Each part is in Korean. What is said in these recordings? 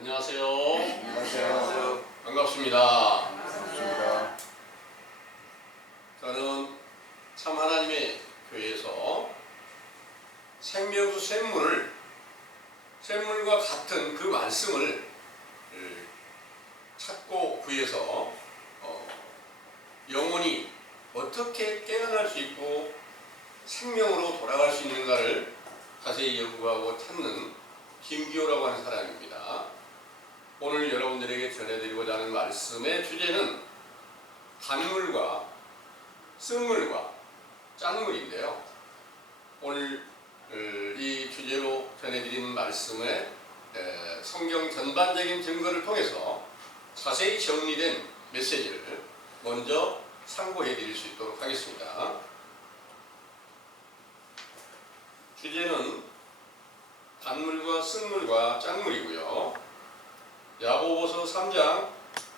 안녕하세요. 안녕하세요. 반갑습니다. 반갑습니다. 저는 참 하나님의 교회에서 생명수 샘물과 같은 그 말씀을 찾고 구해서 영혼이 어떻게 깨어날 수 있고 생명으로 돌아갈 수 있는가를 자세히 연구하고 찾는 김기호라고 하는 사람입니다. 오늘 여러분들에게 전해드리고자 하는 말씀의 주제는 단물과 쓴물과 짠물인데요. 오늘 이 주제로 전해드리는 말씀의 성경 전반적인 증거를 통해서 자세히 정리된 메시지를 먼저 참고해 드릴 수 있도록 하겠습니다. 주제는 단물과 쓴물과 짠물이고요. 야고보서 3장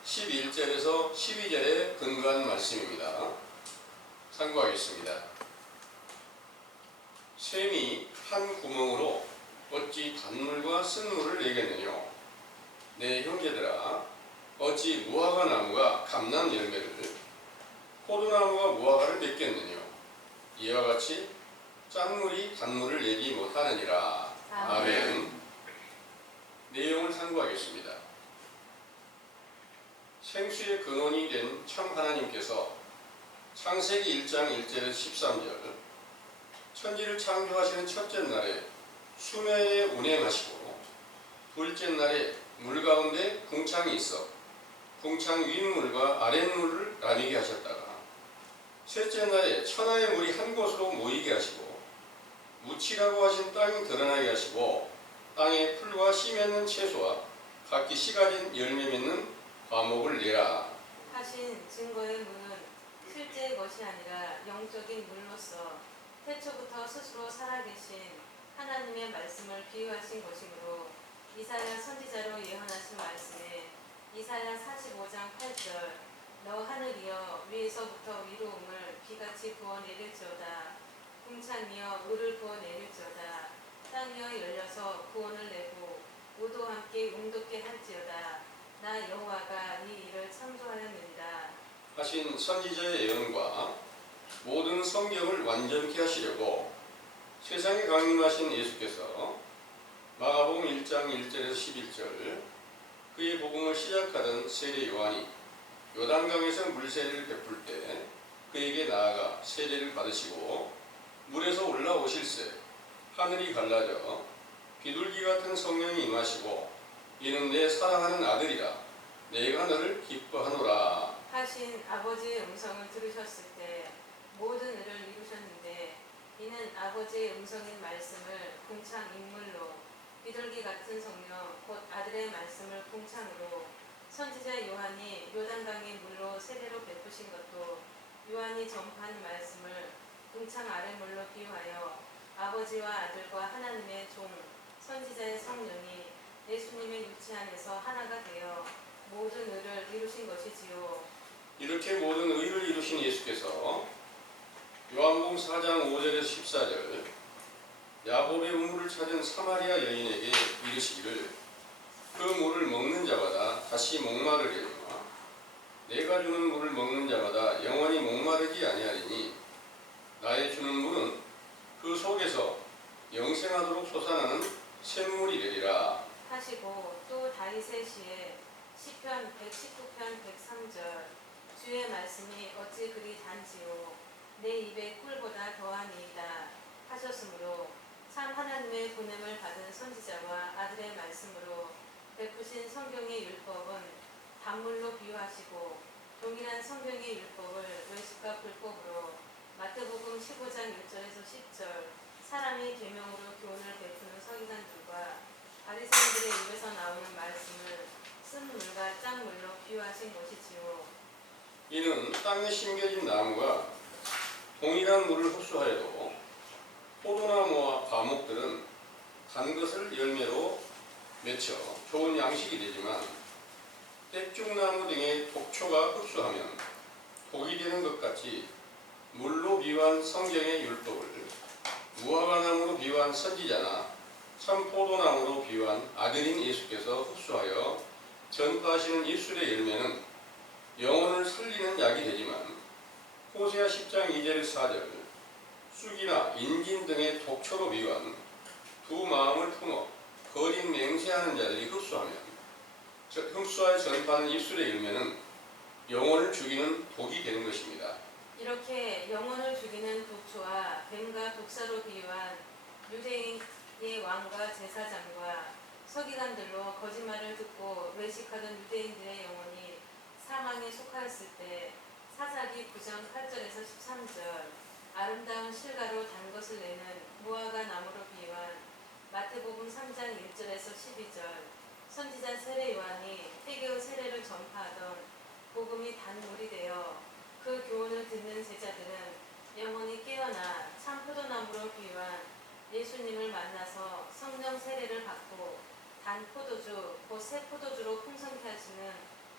11절에서 12절에 근거한 말씀입니다. 참고하겠습니다. 샘이 한 구멍으로 어찌 단물과 쓴물을 내겠느냐? 내 형제들아, 어찌 무화과 나무가 감람 열매를, 포도나무가 무화과를 맺겠느냐? 이와 같이 짠물이 단물을 내지 못하느니라. 아멘. 내용을 참고하겠습니다. 생수의 근원이 된 참 하나님께서 창세기 1장 1절에서 13절 천지를 창조하시는 첫째 날에 수면에 운행하시고 둘째 날에 물 가운데 궁창이 있어 궁창 윗물과 아랫물을 나뉘게 하셨다가 셋째 날에 천하의 물이 한 곳으로 모이게 하시고 묻히라고 하신 땅이 드러나게 하시고 땅에 풀과 씨 맺는 채소와 각기 씨 가진 열매 맺는 과목을 내라 하신 증거의 문은 실제의 것이 아니라 영적인 물로서 태초부터 스스로 살아계신 하나님의 말씀을 비유하신 것이므로 이사야 선지자로 예언하신 말씀에 이사야 45장 8절 너 하늘이여 위에서부터 위로움을 비같이 부어내릴지어다 궁창이여 물을 부어내릴지어다 땅이여 열려서 구원을 내고 우도 함께 용돋게 할지어다 나 여호와가 이 일을 창조하였느니라 하신 선지자의 예언과 모든 성경을 완전케 하시려고 세상에 강림하신 예수께서 마가복음 1장 1절에서 11절 그의 복음을 시작하던 세례 요한이 요단강에서 물세례를 베풀 때 그에게 나아가 세례를 받으시고 물에서 올라오실새 하늘이 갈라져 비둘기 같은 성령이 임하시고 이는 내 사랑하는 아들이라 내가 너를 기뻐하노라 하신 아버지의 음성을 들으셨을 때 모든 일을 이루셨는데 이는 아버지의 음성인 말씀을 궁창 인물로 비둘기 같은 성령 곧 아들의 말씀을 궁창으로 선지자 요한이 요단강의 물로 세례로 베푸신 것도 요한이 전파한 말씀을 궁창 아랫물로 비유하여 아버지와 아들과 하나님의 종 선지자의 성령이 예수님의 유치 안에서 하나가 되어 모든 의를 이루신 것이지요. 이렇게 모든 의를 이루신 예수께서 요한복음 4장 5절에서 14절 야곱의 우물을 찾은 사마리아 여인에게 이르시기를 그 물을 먹는 자마다 다시 목마르려니와 내가 주는 물을 먹는 자마다 영원히 목마르지 아니하리니 나의 주는 물은 그 속에서 영생하도록 솟아나는 샘물이 되리라 하시고 또 다윗의 시에 시편 119편 103절 주의 말씀이 어찌 그리 단지요 내 입에 꿀보다 더하니이다 하셨으므로 참 하나님의 보냄을 받은 선지자와 아들의 말씀으로 베푸신 성경의 율법은 단물로 비유하시고 동일한 성경의 율법을 외식과 불법으로 마태복음 15장 1절에서 10절 사람이 계명으로 교훈을 베푸는 서기관들과 바리새인들의 입에서 나오는 말씀을 쓴 물과 짠 물로 비유하신 것이지요. 이는 땅에 심겨진 나무가 동일한 물을 흡수하여도 포도나무와 과목들은 단 것을 열매로 맺혀 좋은 양식이 되지만 떼죽나무 등의 독초가 흡수하면 독이 되는 것 같이 물로 비유한 성경의 율법을 무화과나무로 비유한 선지자나 참 포도나무로 비유한 아들인 예수께서 흡수하여 전파하시는 입술의 열매는 영혼을 살리는 약이 되지만 호세아 10장 2절 4절 쑥이나 인진 등의 독초로 비유한 두 마음을 품어 거짓 맹세하는 자들이 흡수하여 전파하는 입술의 열매는 영혼을 죽이는 독이 되는 것입니다. 이렇게 영혼을 죽이는 독초와 뱀과 독사로 비유한 유대인의 왕과 제사장과 서기관들로 거짓말을 듣고 외식하던 유대인들의 영혼이 사망에 속하였을 때 사사기 9장 8절에서 13절 아름다운 실가로 단 것을 내는 무화과 나무로 비유한 마태복음 3장 1절에서 12절 선지자 세례 요한이 태교의 세례를 전파하던 복음이 단물이 되어 그 교훈을 듣는 제자들은 영혼이 깨어나 참 포도나무로 비유한 예수님을 만나서 성령 세례를 받고 단 포도주 곧 새 포도주로 풍성케 하시는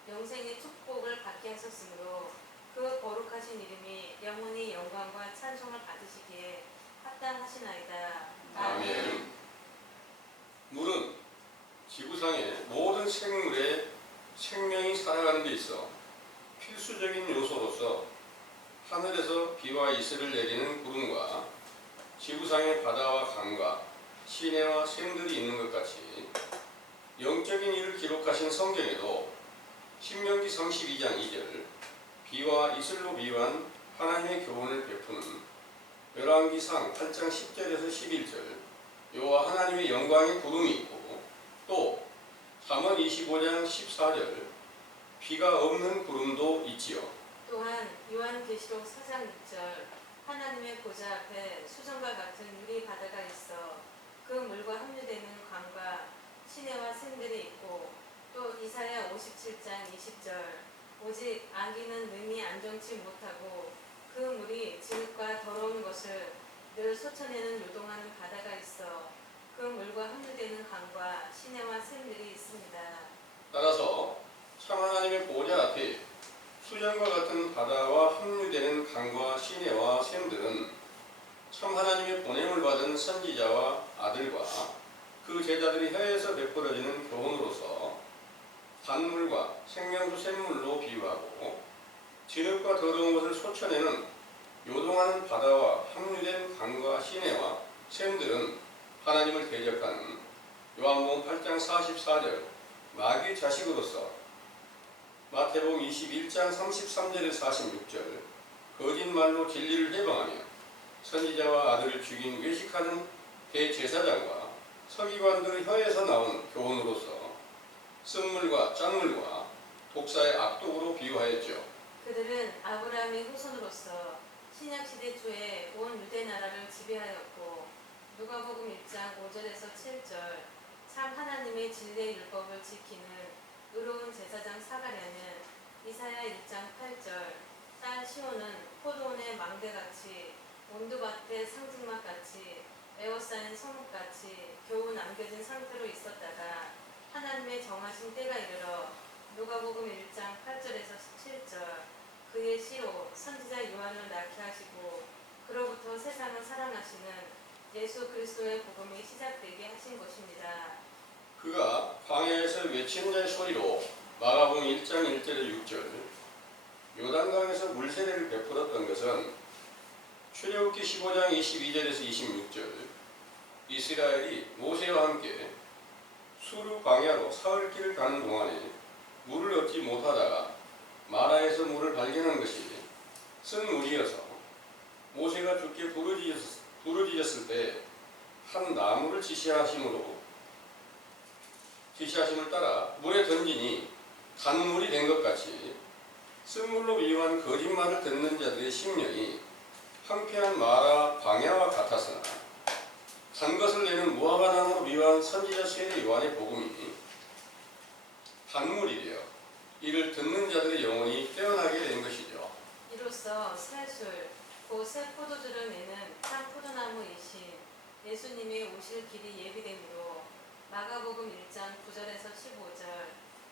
영생의 축복을 받게 하셨으므로 그 거룩하신 이름이 영원히 영광과 찬송을 받으시기에 합당하시나이다. 아멘. 물은 지구상의 모든 생물의 생명이 살아가는 데 있어 필수적인 요소로서 하늘에서 비와 이슬을 내리는 구름과 지구상의 바다와 강과 시내와 샘들이 있는 것 같이 영적인 일을 기록하신 성경에도 신명기 32장 2절 비와 이슬로 비유한 하나님의 교훈을 베푸는 열왕기상 8장 10절에서 11절 여호와 하나님의 영광의 구름이 있고 또 잠언 25장 14절 비가 없는 구름도 있지요. 또한 요한계시록 4장 6절 하나님의 보좌 앞에 수정과 같은 유리 바다가 있어 그 물과 합류되는 강과 시내와 샘들이 있고 또 이사야 57장 20절 오직 안기는 능히 안정치 못하고 그 물이 진흙과 더러운 것을 늘 쏟아내는 요동하는 바다가 있어 그 물과 합류되는 강과 시내와 샘들이 있습니다. 따라서 참 하나님의 보좌 앞에 수정과 같은 바다와 합류되는 강과 시내와 샘들은 참 하나님의 보냄을 받은 선지자와 아들과 그 제자들이 혀에서 베풀어지는 교훈으로서 단물과 생명수 샘물로 비유하고 진흙과 더러운 것을 쏟아내는 요동하는 바다와 합류된 강과 시내와 샘들은 하나님을 대적하는 요한복음 8장 44절 마귀의 자식으로서 마태복음 21장 33절에서 46절 거짓말로 진리를 해방하며 선지자와 아들을 죽인 외식하는 대제사장과 서기관들의 혀에서 나온 교훈으로서 쓴물과 짠물과 독사의 악독으로 비유하였죠. 그들은 아브라함의 후손으로서 신약시대 초에 온 유대 나라를 지배하였고 누가복음 1장 5절에서 7절 참 하나님의 진리의 율법을 지키는 의로운 제사장 사가랴는 이사야 1장 8절 딸 시온은 포도원의 망대같이 온두밭의 상징막같이 에워싸인 성읍같이 겨우 남겨진 상태로 있었다가 하나님의 정하신 때가 이르러 누가복음 1장 8절에서 17절 그의 씨로 선지자 요한을 낳게 하시고 그로부터 세상을 사랑하시는 예수 그리스도의 복음이 시작되게 하신 것입니다. 그가 광야에서 외치는 자의 소리로 마가복음 1장 1절에 6절 요단강에서 물세례를 베풀었던 것은 출애굽기 15장 22절에서 26절 이스라엘이 모세와 함께 수르 광야로 사흘길을 가는 동안에 물을 얻지 못하다가 마라에서 물을 발견한 것이 쓴 물이어서 모세가 죽게 부르짖었을 때 한 나무를 지시하심을 따라 물에 던지니 단물이 된 것 같이 쓴물로 비유한 거짓말을 듣는 자들의 심령이 황폐한 마라 광야와 같았으나 단 것을 내는 무화과 나무로 비유한 선지자 세례 요한의 복음이 단물이 되어 이를 듣는 자들의 영혼이 깨어나게 된 것이죠. 이로써 새술 곧 새 포도주를 내는 참 포도나무이신 예수님이 오실 길이 예비됨으로 마가복음 1장 9절에서 15절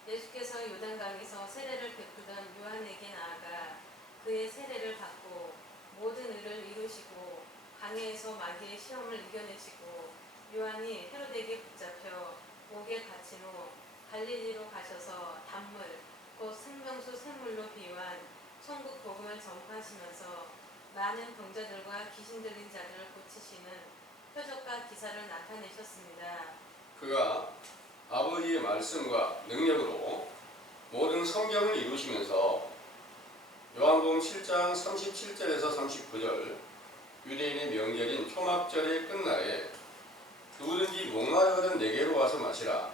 예수께서 요단강에서 세례를 베푸던 요한에게 나아가 그의 세례를 받고 모든 의를 이루시고 강해에서 마귀의 시험을 이겨내시고 요한이 헤로데에게 붙잡혀 옥에 갇힌 후 갈릴리로 가셔서 단물 곧 생명수 샘물로 비유한 천국 복음을 전파하시면서 많은 병자들과 귀신 들린 자들을 고치시는 표적과 기사를 나타내셨습니다. 그가 아버지의 말씀과 능력으로 모든 성경을 이루시면서 요한복음 7장 37절에서 39절 유대인의 명절인 초막절의 끝날에 누구든지 목마르거든 내게로 와서 마시라.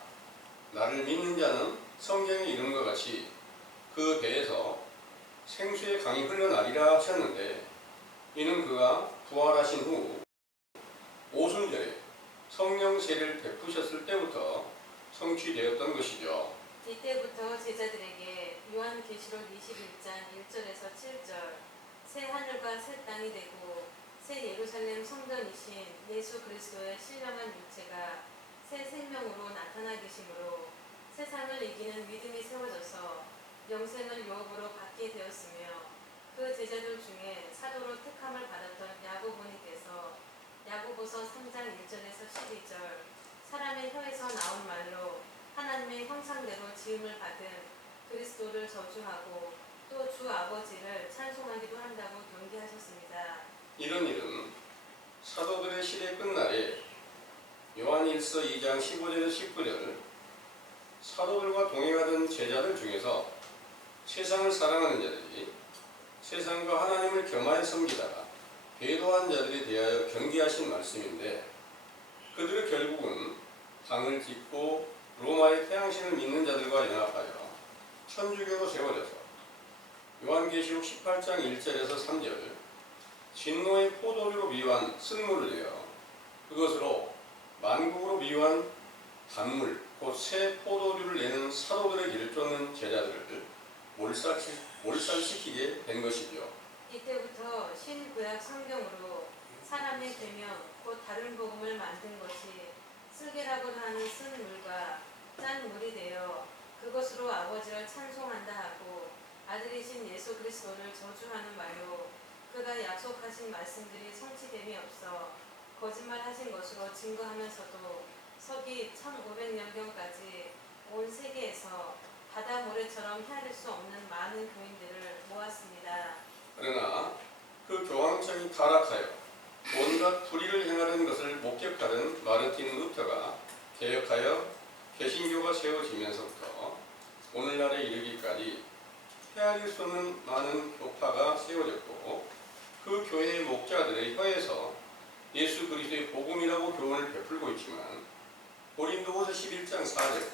나를 믿는 자는 성경에 이름과 같이 그 배에서 생수의 강이 흘러나리라 하셨는데, 이는 그가 부활하신 후 오순절에 성령 세례를 베푸셨을 때부터 성취되었던 것이죠. 이때부터 제자들에게 요한계시록 21장 1절에서 7절 새 하늘과 새 땅이 되고 새 예루살렘 성전이신 예수 그리스도의 신령한 육체가 새 생명으로 나타나 계시므로 세상을 이기는 믿음이 세워져서 영생을 유업으로 받게 되었으며, 그 제자들 중에 사도로 택함을 받았던 야고보님께서 야고보서 3장 1절에서 12절 사람의 혀에서 나온 말로 하나님의 형상대로 지음을 받은 그리스도를 저주하고 또 주 아버지를 찬송하기도 한다고 경계하셨습니다. 이런 일은 사도들의 시대 끝날에 요한일서 2장 15절에서 19절 사도들과 동행하던 제자들 중에서 세상을 사랑하는 자들이 세상과 하나님을 겸하여 섬기다가 배도한 자들에 대하여 경계하신 말씀인데, 그들은 결국은 당을 짓고 로마의 태양신을 믿는 자들과 연합하여 천주교로 세워져서 요한계시록 18장 1절에서 3절 진노의 포도주로 비유한 쓴물을 내어 그것으로 만국으로 비유한 단물 곧 새 포도주를 내는 사도들의 길을 쫓는 제자들을 몰살시키게 된 것이죠. 이때부터 신구약 성경으로 사람의 계명 곧 다른 복음을 만든 것이 쓸개라고 하는 쓴 물과 짠 물이 되어 그것으로 아버지를 찬송한다 하고 아들이신 예수 그리스도를 저주하는 말로 그가 약속하신 말씀들이 성취됨이 없어 거짓말하신 것으로 증거하면서도 서기 1500년경까지 온 세계에서 바다 모래처럼 헤아릴 수 없는 많은 교인들을 모았습니다. 그러나 그 교황청이 타락하여 온갖 불의를 행하는 것을 목격하던 마르틴 루터가 개혁하여 개신교가 세워지면서부터 오늘날에 이르기까지 헤아릴 수 없는 많은 교파가 세워졌고, 그 교회의 목자들의 혀에서 예수 그리스도의 복음이라고 교훈을 베풀고 있지만 고린도후서 11장 4절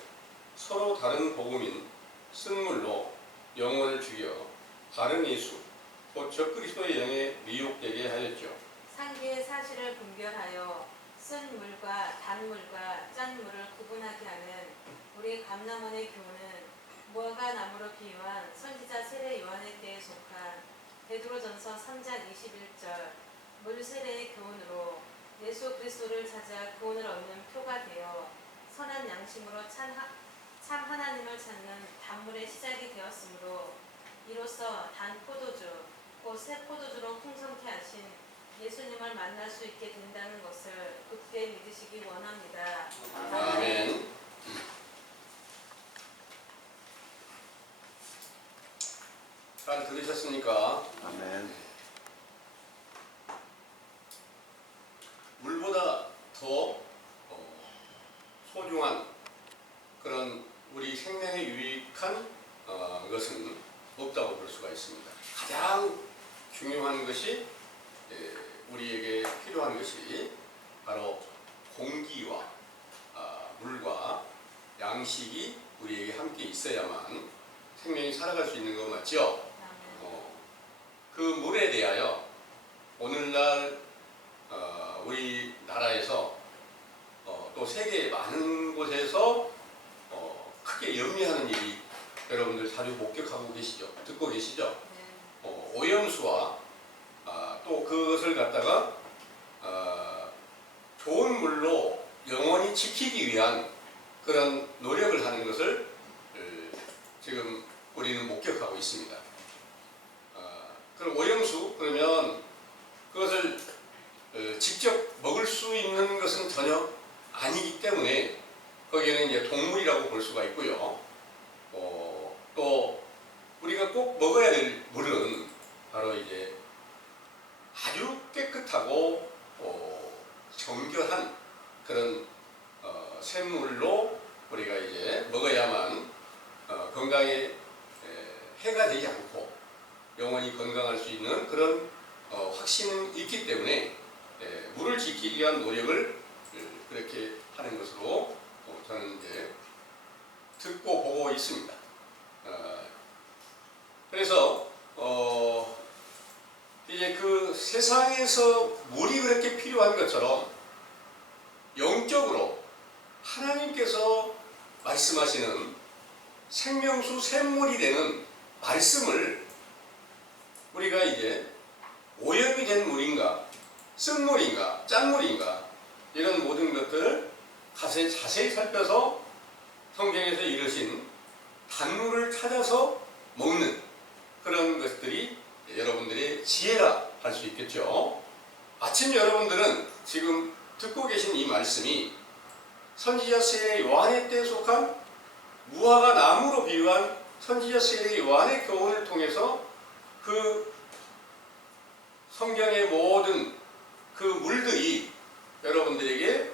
서로 다른 복음인 쓴물로 영혼을 죽여 다른 예수 곧 적그리스도의 영에 미혹되게 하였죠. 상기의 사실을 분별하여 쓴 물과 단물과 짠 물을 구분하게 하는 우리 감람원의 교훈은 무화과 나무로 비유한 선지자 세례 요한의 때에 속한 베드로전서 3장 21절 물 세례의 교훈으로 예수 그리스도를 찾아 구원을 얻는 표가 되어 선한 양심으로 참 하나님을 찾는 단물의 시작이 되었으므로 이로써 단 포도주 곧 새 포도주로 풍성케 하신 예수님을 만날 수 있게 된다는 것을 굳게 믿으시기 원합니다. 아멘. 잘 들으셨습니까? 아멘. 물보다 더 소중한 그런 우리 생명에 유익한 것은 없다고 볼 수가 있습니다. 가장 중요한 것이 우리에게 필요한 것이 바로 공기와 물과 양식이 우리에게 함께 있어야만 생명이 살아갈 수 있는 거 맞죠? 그 물에 대하여 오늘날 우리나라에서 또 세계 많은 곳에서 크게 염려하는 일이 여러분들 자주 목격하고 계시죠? 듣고 계시죠? 오염수와 또 그것을 갖다가 좋은 물로 영원히 지키기 위한 그런 노력을 하는 것을 지금 우리는 목격하고 있습니다. 그럼 오염수 그러면 그것을 직접 먹을 수 있는 것은 전혀 아니기 때문에 거기에는 이제 동물이라고 볼 수가 있고요. 또 우리가 꼭 먹어야 될 물은 바로 이제 아주 깨끗하고 정결한 그런 샘물로 우리가 이제 먹어야만 건강에 해가 되지 않고 영원히 건강할 수 있는 그런 확신은 있기 때문에 물을 지키기 위한 노력을 그렇게 하는 것으로 저는 이제 듣고 보고 있습니다. 그래서 이제 그 세상에서 물이 그렇게 필요한 것처럼 영적으로 하나님께서 말씀하시는 생명수 샘물이 되는 말씀을 우리가 이제 오염이 된 물인가 쓴물인가 짠물인가 이런 모든 것들을 자세히 살펴서 성경에서 이르신 단물을 찾아서 먹는 그런 것들이 여러분들의 지혜라 할 수 있겠죠. 마침 여러분들은 지금 듣고 계신 이 말씀이 선지자 세례 요한의 때에 속한 무화과 나무로 비유한 선지자 세례 요한의 교훈을 통해서 그 성경의 모든 그 물들이 여러분들에게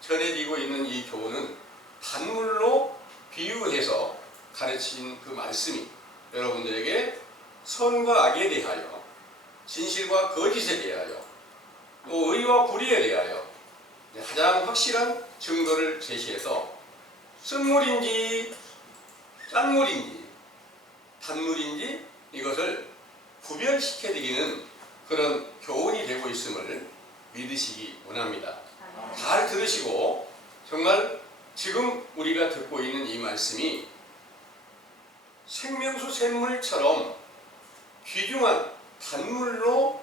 전해지고 있는 이 교훈은 단물로 비유해서 가르친 그 말씀이 여러분들에게 선과 악에 대하여 진실과 거짓에 대하여 또 의와 불의에 대하여 가장 확실한 증거를 제시해서 쓴물인지 짠물인지 단물인지 이것을 구별시켜드리는 그런 교훈이 되고 있음을 믿으시기 원합니다. 잘 들으시고 정말 지금 우리가 듣고 있는 이 말씀이 생명수 샘물처럼 귀중한 단물로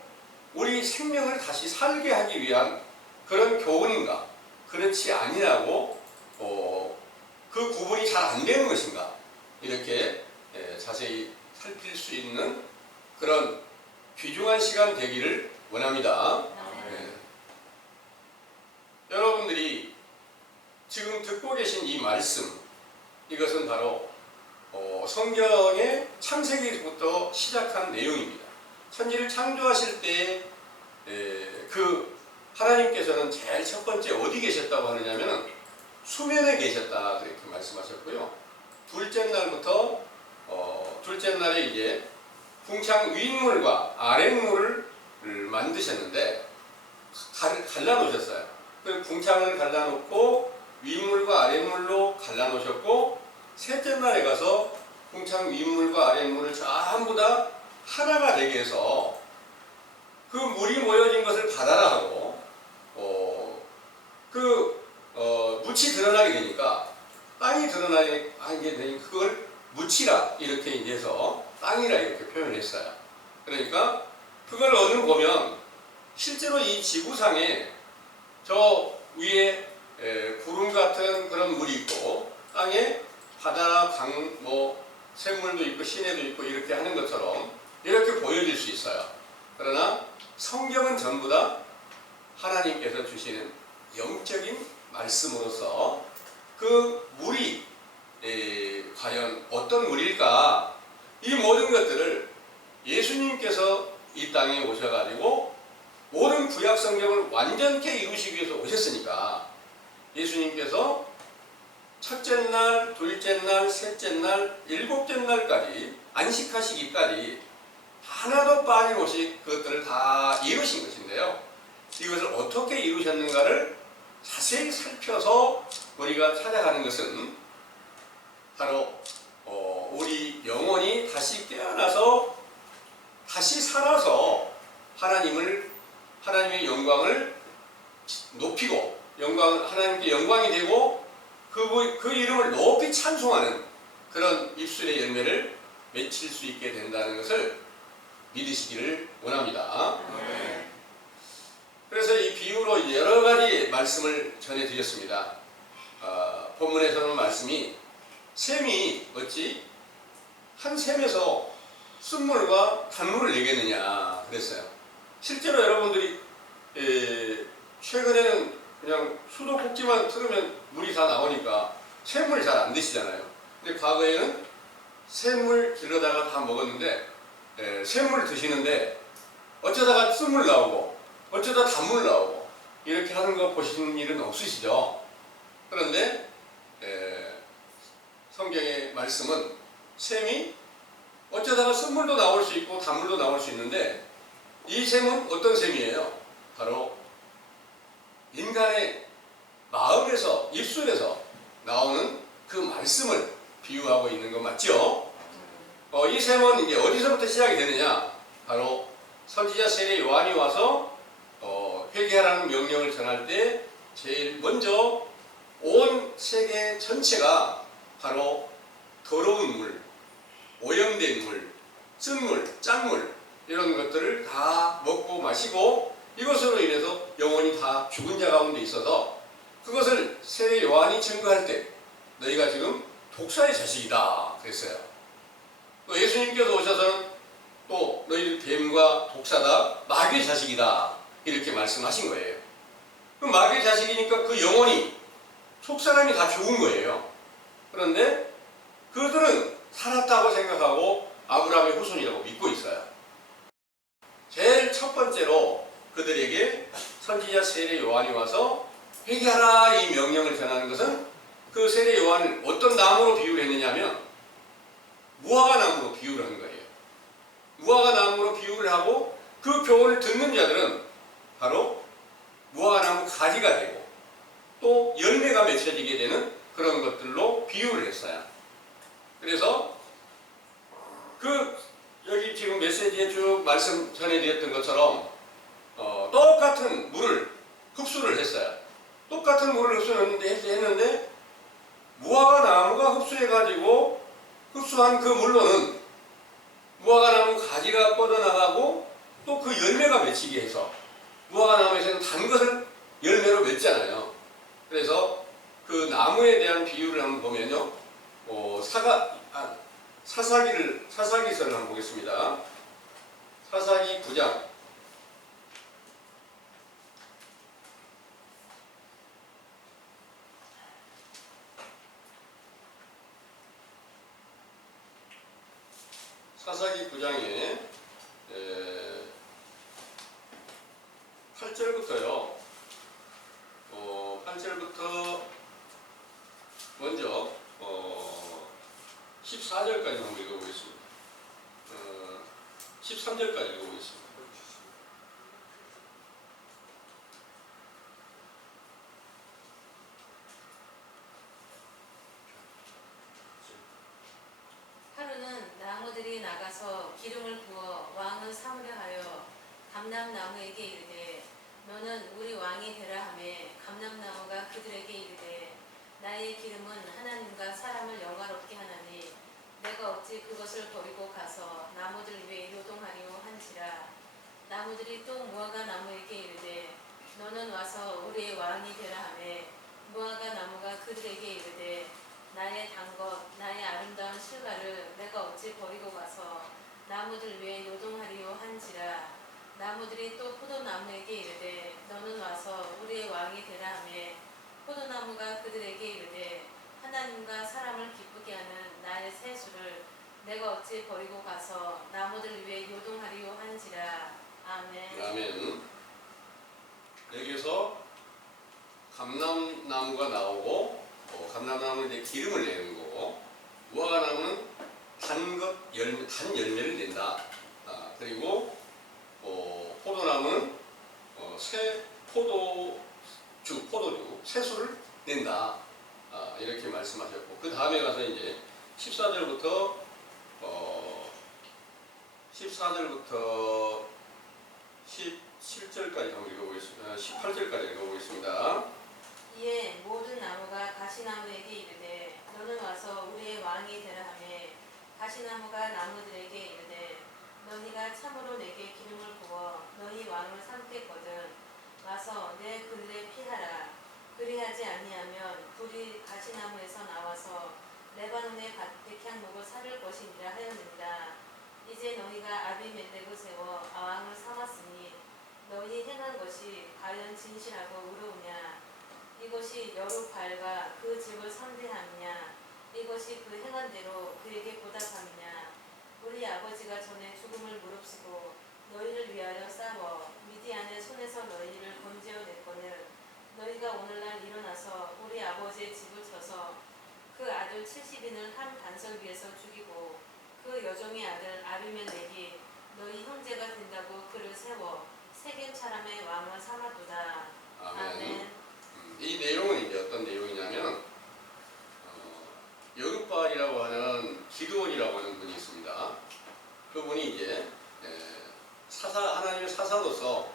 우리 생명을 다시 살게 하기 위한 그런 교훈인가 그렇지 아니라고 그 구분이 잘 안 되는 것인가 이렇게 자세히 살필 수 있는 그런 귀중한 시간 되기를 원합니다. 여러분들이 지금 듣고 계신 이 말씀 이것은 바로 성경의 창세기부터 시작한 내용입니다. 천지를 창조하실 때 그 하나님께서는 제일 첫 번째 어디 계셨다고 하느냐면 수면에 계셨다 그렇게 말씀하셨고요. 둘째 날부터 둘째 날에 이제 궁창 윗물과 아랫물을 만드셨는데 갈라놓으셨어요. 그 궁창을 갈라놓고 윗물과 아랫물로 갈라놓으셨고 셋째 날에 가서 궁창 윗물과 아랫물을 전부 다 하나가 되게 해서 그 물이 모여진 것을 바다라 하고 묻이 드러나게 되니까 땅이 드러나게 되니까 그걸 묻이라 이렇게 이제 해서 땅이라 이렇게 표현했어요. 그러니까 그걸 어느 보면 실제로 이 지구상에 저 위에 구름 같은 그런 물이 있고 땅에 바다나 강, 샘물도 있고 시내도 있고 이렇게 하는 것처럼 이렇게 보여질 수 있어요. 그러나 성경은 전부 다 하나님께서 주시는 영적인 말씀으로서 그 물이 과연 어떤 물일까 이 모든 것들을 예수님께서 이 땅에 오셔가지고 모든 구약 성경을 완전케 이루시기 위해서 오셨으니까 예수님께서 첫째 날, 둘째 날, 셋째 날, 일곱째 날까지 안식하시기까지 하나도 빠짐없이 그것들을 다 이루신 것인데요. 이것을 어떻게 이루셨는가를 자세히 살펴서 우리가 찾아가는 것은 바로 우리 영혼이 다시 깨어나서 다시 살아서 하나님의 영광을 높이고 하나님께 영광이 되고 그 이름을 높이 찬송하는 그런 입술의 열매를 맺힐 수 있게 된다는 것을 믿으시기를 원합니다. 그래서 이 비유로 여러 가지 말씀을 전해드렸습니다. 본문에서는 말씀이 샘이 어찌 한 샘에서 쓴물과 단물을 내겠느냐 그랬어요. 실제로 여러분들이 최근에는 그냥 수도꼭지만 틀으면 물이 다 나오니까 샘물 잘 안 드시잖아요. 근데 과거에는 샘물 길러다가 다 먹었는데 샘물 드시는데 어쩌다가 쓴물 나오고 어쩌다 단물 나오고 이렇게 하는 거 보신 일은 없으시죠? 그런데 성경의 말씀은 샘이 어쩌다가 쓴물도 나올 수 있고 단물도 나올 수 있는데 이 샘은 어떤 샘이에요? 바로 인간의 마음에서 입술에서 나오는 그 말씀을 비유하고 있는 거 맞죠? 이 샘은 이제 어디서부터 시작이 되느냐? 바로 선지자 세례 요한이 와서 회개하라는 명령을 전할 때 제일 먼저 온 세계 전체가 바로 더러운 물, 오염된 물, 쓴물, 짠물 이런 것들을 다 먹고 마시고 이것으로 인해서 영혼이 다 죽은 자 가운데 있어서 그것을 세례 요한이 증거할 때 너희가 지금 독사의 자식이다 그랬어요. 또 예수님께서 오셔서는 또 너희들 뱀과 독사다 마귀의 자식이다 이렇게 말씀하신 거예요. 그 마귀의 자식이니까 그 영혼이 속사람이 다 죽은 거예요. 그런데 그들은 살았다고 생각하고 아브라함의 후손이라고 믿고 있어요. 제일 첫 번째로 그들에게 선지자 세례 요한이 와서 회개하라 이 명령을 전하는 것은 그 세례 요한을 어떤 나무로 비유를 했느냐면 무화과 나무로 비유를 한 거예요. 무화과 나무로 비유를 하고 그 교훈을 듣는 자들은 바로 무화과 나무 가지가 되고 또 열매가 맺혀지게 되는 그런 것들로 비유를 했어요. 그래서 여기 지금 메시지에 쭉 말씀 전해드렸던 것처럼 똑같은 물을 흡수를 했어요. 똑같은 물을 했는데 무화과 나무가 흡수해가지고 흡수한 그 물로는 무화과 나무 가지가 뻗어나가고 또 그 열매가 맺히게 해서 무화과 나무에서는 단 것을 열매로 맺잖아요. 그래서 그 나무에 대한 비유를 한번 보면요. 사사기서를 한번 보겠습니다. 사사기 9장. 사사기 9장에 8절부터요. 8절부터 먼저 14절까지 한번 읽어보겠습니다. 13절까지 읽어보겠습니다. 하루는 나무들이 나가서 기름을 부어 왕을 삼으려 하여 감람나무에게 이르되 너는 우리 왕이 되라 하매 감람나무가 그들에게 이르되 나의 기름은 하나님과 사람을 영화롭게 하나니 내가 어찌 그것을 버리고 가서 나무들 위에 요동하리요 한지라. 나무들이 또 무화과 나무에게 이르되 너는 와서 우리의 왕이 되라 하매 무화과 나무가 그들에게 이르되 나의 단 것 나의 아름다운 실과를 내가 어찌 버리고 가서 나무들 위에 요동하리요 한지라. 나무들이 또 포도나무에게 이르되 너는 와서 우리의 왕이 되라 하매 포도나무가 그들에게 이르되 하나님과 사람을 기쁘게 하는 나의 세수를 내가 어찌 버리고 가서 나무들 위에 요동하리요 한지라. 아멘. 아멘. 여기서 감람나무가 나오고 감람나무는 이제 기름을 내는 거고 무화과 나무는 단 열매를 낸다. 그리고 포도나무는 포도주, 새수를 낸다. 이렇게 말씀하셨고 그 다음에 가서 이제 14절부터 17절까지 한번 읽어보겠습니다. 18절까지 읽어보겠습니다. 이에 모든 나무가 가시나무에게 이르되 너는 와서 우리의 왕이 되라 하매 가시나무가 나무들에게 이르되 너희가 참으로 내게 기름을 부어 너희 왕을 삼겠거든 와서 내 근래 피하라. 그리하지 아니하면 불이 가시나무에서 나와서 레바논의 백향목을 사를 것이니라 하였느니라. 이제 너희가 아비멜렉을 세워 왕을 삼았으니 너희 행한 것이 과연 진실하고 의로우냐. 이것이 여룻발과 그 집을 상대함이냐 이것이 그 행한 대로 그에게 보답함이냐 우리 아버지가 전에 죽음을 무릅쓰고 너희를 위하여 싸워 미디안의 손에서 너희를 건지어 냈거늘 너희가 오늘날 일어나서 우리 아버지의 집을 쳐서 그 아들 70인을 한 반석 위에서 죽이고 그 여종의 아들 아비멜렉이 너희 형제가 된다고 그를 세워 세겜 사람의 왕을 삼았도다. 아멘. 이 내용은 이제 어떤 내용이냐면 여룻발이라고 하는 기드온이라고 하는 분이 있습니다. 그분이 이제 하나님의 사사로서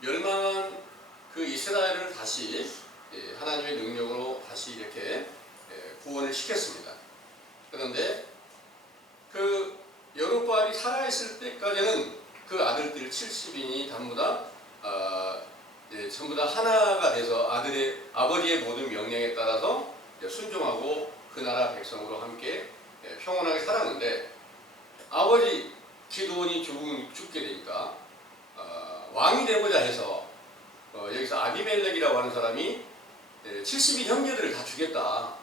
멸망한 그 이스라엘을 다시 하나님의 능력으로 다시 이렇게 구원을 시켰습니다. 그런데 그 여룻발이 살아있을 때까지는 그 아들들 70인이 전부 다 하나가 돼서 아버지의 모든 명령에 따라서 순종하고 그 나라 백성으로 함께 평온하게 살았는데 아버지 기드온이 죽게 되니까 왕이 되고자 해서 여기서 아비멜렉이라고 하는 사람이 70인 형제들을 다 죽였다.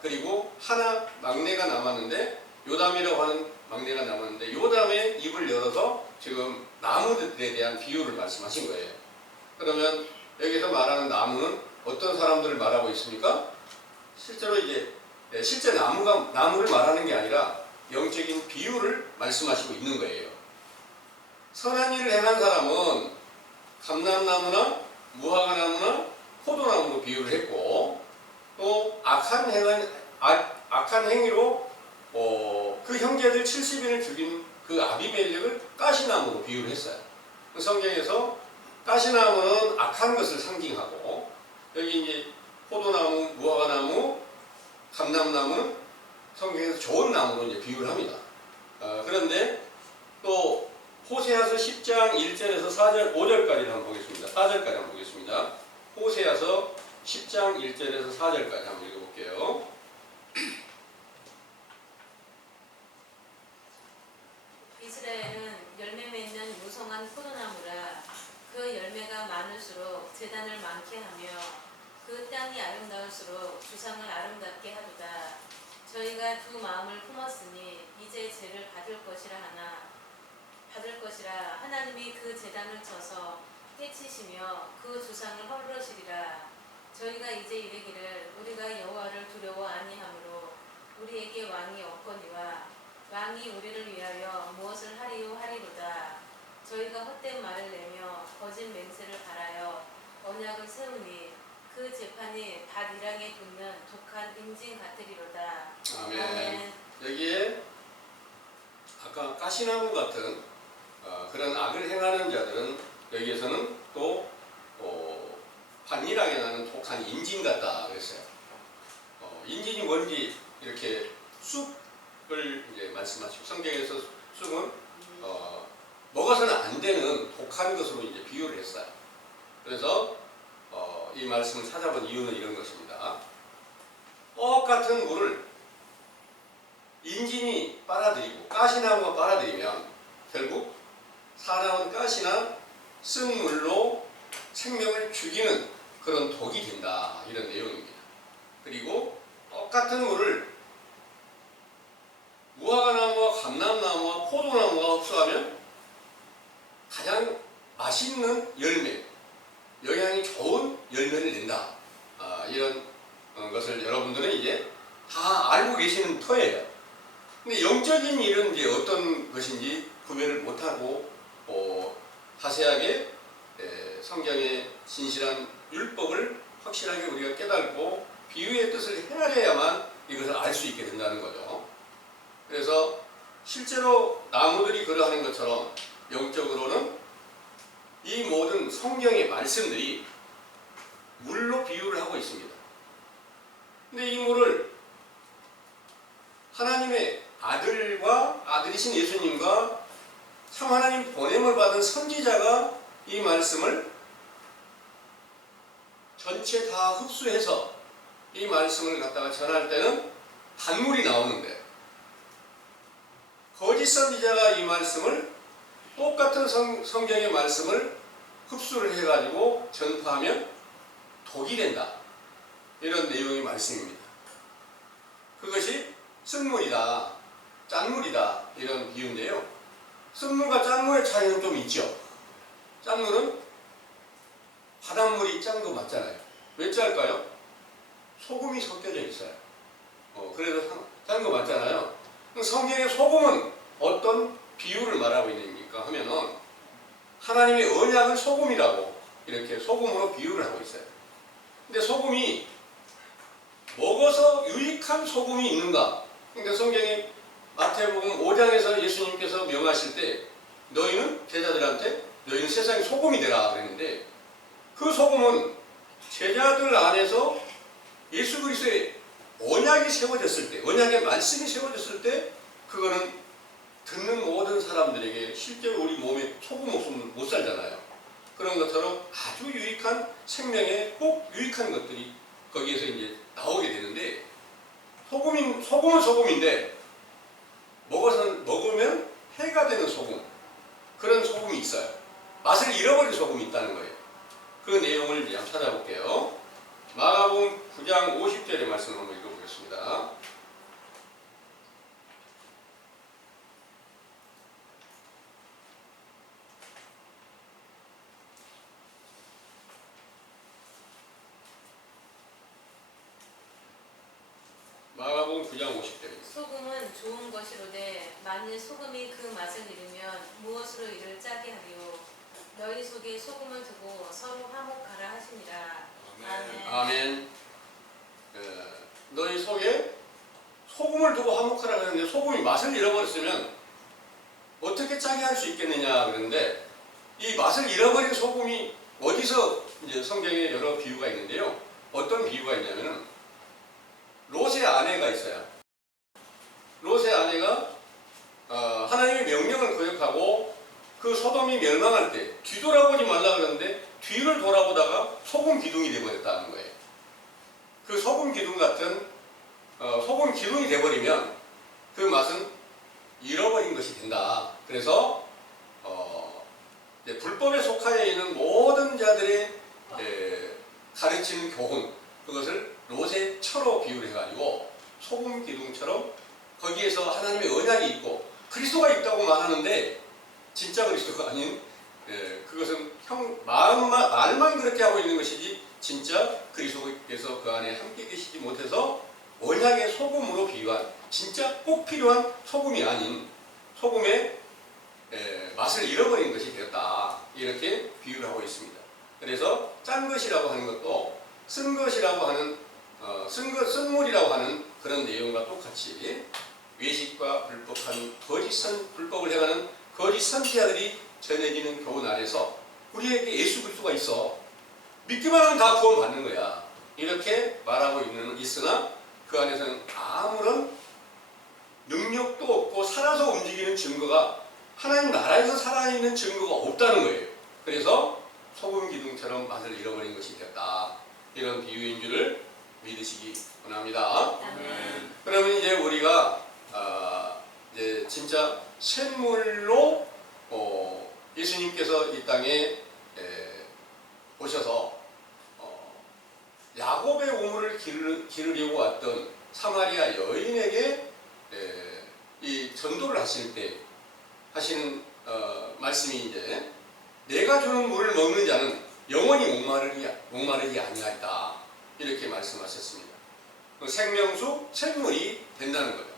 그리고 하나 막내가 남았는데 요담이라고 하는 막내가 남았는데 요담의 입을 열어서 지금 나무들에 대한 비유를 말씀하신 거예요. 그러면 여기서 말하는 나무는 어떤 사람들을 말하고 있습니까? 실제로 이제 실제 나무를 말하는 게 아니라 영적인 비유를 말씀하시고 있는 거예요. 선한 일을 행한 사람은 감람나무나 무화과나무나 포도나무로 비유를 했고 또 악한 행위로 그 형제들 70인을 죽인 그 아비멜렉을 가시나무로 비유를 했어요. 성경에서 가시나무는 악한 것을 상징하고 여기 이제 포도나무, 무화과나무, 감람나무는 성경에서 좋은 나무로 이제 비유를 합니다. 그런데 또 호세아서 10장 1절에서 4절, 5절까지를 한번 보겠습니다. 4절까지 한번 보겠습니다. 호세아서 10장 1절에서 4절까지 한번 읽어볼게요. 이스라엘은 열매 맺는 무성한 포도나무라 그 열매가 많을수록 제단을 많게 하며 그 땅이 아름다울수록 주상을 아름답게 하도다. 저희가 두 마음을 품었으니 이제 죄를 받을 것이라 하나님이 그 제단을 쳐서 해치시며 그 주상을 헐러시리라. 저희가 이제 이르기를 우리가 여호와를 두려워 아니하므로 우리에게 왕이 없거니와 왕이 우리를 위하여 무엇을 하리요 하리로다. 저희가 헛된 말을 내며 거짓 맹세를 바라여 언약을 세우니 그 재판이 밭이랑에 돋는 독한 임진 같으리로다. 아멘. 여기에 아까 가시나무 같은 그런 악을 행하는 자들은 여기에서는 또 반일하게 나는 독한 인진 같다 그랬어요. 인진이 뭔지 이렇게 쑥을 이제 말씀하시고 성경에서 쑥은 먹어서는 안 되는 독한 것으로 이제 비유를 했어요. 그래서 이 말씀을 찾아본 이유는 이런 것입니다. 똑같은 물을 인진이 빨아들이고 가시나무가 빨아들이면 결국 사람은 가시나 쓴 물로 생명을 죽이는 그런 독이 된다. 이런 내용입니다. 그리고 똑같은 물을 무화과나무와 감람나무와 포도나무가 흡수하면 가장 맛있는 열매, 영양이 좋은 열매를 낸다. 이런 것을 여러분들은 이제 다 알고 계시는 터예요. 근데 영적인 일은 이제 어떤 것인지 구별을 못하고 자세하게 성경의 진실한 율법을 확실하게 우리가 깨닫고 비유의 뜻을 헤아려야만 이것을 알 수 있게 된다는 거죠. 그래서 실제로 나무들이 그러하는 것처럼 영적으로는 이 모든 성경의 말씀들이 물로 비유를 하고 있습니다. 근데 이 물을 하나님의 아들과 아들이신 예수님과 참 하나님 보냄을 받은 선지자가 이 말씀을 전체 다 흡수해서 이 말씀을 갖다가 전할 때는 단물이 나오는데 거짓 선지자가 이 말씀을 똑같은 성경의 말씀을 흡수를 해가지고 전파하면 독이 된다. 이런 내용의 말씀입니다. 그것이 쓴물이다, 짠물이다 이런 비유인데요. 쓴물과 짠물의 차이는 좀 있죠. 짠물은 바닷물이 짠 거 맞잖아요. 왜 짤까요? 소금이 섞여져 있어요. 그래서 짠 거 맞잖아요. 성경의 소금은 어떤 비유를 말하고 있습니까 하면은 하나님의 언약은 소금이라고 이렇게 소금으로 비유를 하고 있어요. 근데 소금이 먹어서 유익한 소금이 있는가? 그러니까 성경에 마태복음 5장에서 예수님께서 명하실 때 너희는 제자들한테 너희는 세상의 소금이 되라 그랬는데 그 소금은 제자들 안에서 예수 그리스도의 언약이 세워졌을 때, 언약의 말씀이 세워졌을 때 그거는 듣는 모든 사람들에게 실제로 우리 몸에 소금 없으면 못 살잖아요. 그런 것처럼 아주 유익한 생명에 꼭 유익한 것들이 거기에서 이제 나오게 되는데 소금은 소금인데 먹으면 해가 되는 소금, 그런 소금이 있어요. 맛을 잃어버린 소금이 있다는 거예요. 그 내용을 이제 한번 찾아볼게요. 마가복음 9장 50절의 말씀을 한번 읽어보겠습니다. 마가복음 9장 50절입니다. 소금은 좋은 것이로되 만일 소금이 그 맛을 잃으면 무엇으로 이를 짜게 하리요. 너희 속에 소금을 두고 서로 화목하라 하시니라. 아멘. 아멘. 너희 속에 소금을 두고 화목하라 그러는데 소금이 맛을 잃어버렸으면 어떻게 짜게 할 수 있겠느냐 그러는데 이 맛을 잃어버린 소금이 어디서 이제 성경에 여러 비유가 있는데요. 어떤 비유가 있냐면은 롯의 아내가 있어요. 롯의 아내가 하나님의 명령을 거역하고 그 소돔이 멸망할 때 뒤돌아보지 말라 그러는데 뒤를 돌아보다가 소금 기둥이 되어버렸다는 거예요. 그 소금 기둥 같은 소금 기둥이 되어버리면 그 맛은 잃어버린 것이 된다. 그래서 불법에 속하여 있는 모든 자들의 가르치는 교훈, 그것을 롯의 처로 비유를 해가지고 소금 기둥처럼 거기에서 하나님의 언약이 있고 그리스도가 있다고 말하는데 진짜 그리스도가 아닌 그것은 말만 그렇게 하고 있는 것이지 진짜 그리스도께서 그 안에 함께 계시지 못해서 언약의 소금으로 비유한 진짜 꼭 필요한 소금이 아닌 소금의 맛을 잃어버린 것이 되었다. 이렇게 비유를 하고 있습니다. 그래서 짠 것이라고 하는 것도 쓴 것이라고 하는 쓴물이라고 하는 그런 내용과 똑같이 외식과 불법을 해가는 거짓 선지자들이 전해지는 교훈 안에서 우리에게 예수 그리스도가 있어. 믿기만 하면 다 구원 받는 거야. 이렇게 말하고 있으나 그 안에서는 아무런 능력도 없고 살아서 움직이는 증거가 하나님 나라에서 살아있는 증거가 없다는 거예요. 그래서 소금 기둥처럼 맛을 잃어버린 것이 되었다. 이런 비유인 줄을 믿으시기 원합니다. 아멘. 그러면 이제 우리가 이제 진짜 샘물로 예수님께서 이 땅에 오셔서 야곱의 우물을 기르려고 왔던 사마리아 여인에게 이 전도를 하실 때 하시는 말씀이 이제 내가 주는 물을 먹는 자는 영원히 목마르지 아니하리다. 이렇게 말씀하셨습니다. 생명수 샘물이 된다는 거죠.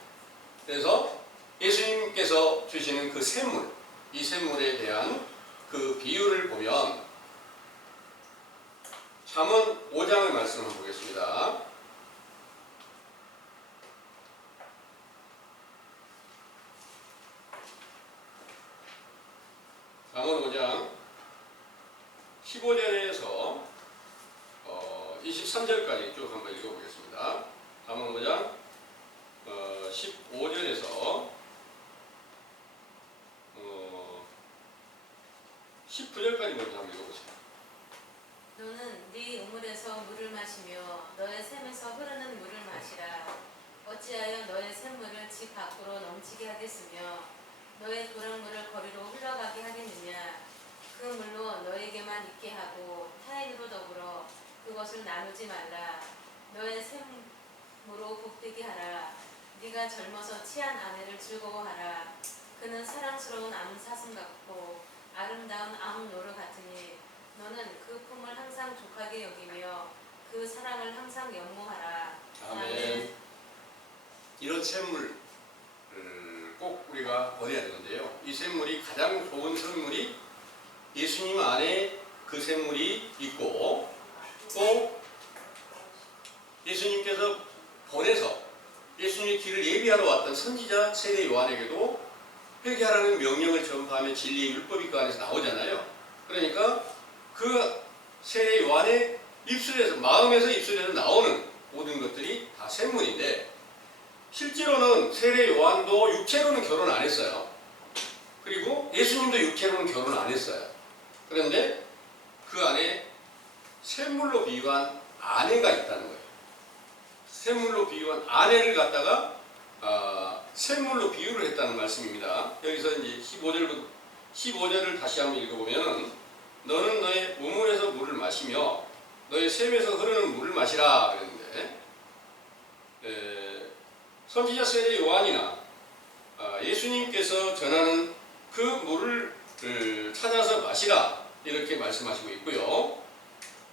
그래서 예수님께서 주시는 그 샘물, 이 샘물에 대한 그 비유를 보면 잠언 5장의 말씀을 보겠습니다. 잠언 5장 15절에서 23절까지 쭉 한번 읽어보겠습니다. 잠언 5장 15절에서 19절까지 먼저 한번 읽어보세요. 너는 네 우물에서 물을 마시며 너의 샘에서 흐르는 물을 마시라. 어찌하여 너의 샘물을 집 밖으로 넘치게 하겠으며 너의 도랑물을 거리로 흘러가게 하겠느냐. 그 물로 너에게만 있게 하고 타인으로 더불어 그것을 나누지 말라. 너의 샘으로 복되게 하라. 네가 젊어서 취한 아내를 즐거워하라. 그는 사랑스러운 암사슴 같고 아름다운 암노루 같으니 너는 그 품을 항상 족하게 여기며 그 사랑을 항상 연모하라. 아멘. 이런 샘물을 꼭 우리가 버려야 되는데요. 이 샘물이 가장 좋은 샘물이 예수님 안에 그 샘물이 있고, 또 예수님께서 보내서 예수님의 길을 예비하러 왔던 선지자 세례 요한에게도 회개하라는 명령을 전파하며 진리의 율법이 그 안에서 나오잖아요. 그러니까 그 세례 요한의 입술에서, 마음에서 입술에서 나오는 모든 것들이 다 샘물인데, 실제로는 세례 요한도 육체로는 결혼 안 했어요. 그리고 예수님도 육체로는 결혼 안 했어요. 그런데 그 안에 샘물로 비유한 아내가 있다는 거예요. 샘물로 비유한 아내를 갖다가 샘물로 비유를 했다는 말씀입니다. 여기서 이제 15절을 다시 한번 읽어보면은, 너는 너의 우물에서 물을 마시며 너의 샘에서 흐르는 물을 마시라 그랬는데, 선지자 세례 요한이나 예수님께서 전하는 그 물을 찾아서 마시라 이렇게 말씀하시고 있고요.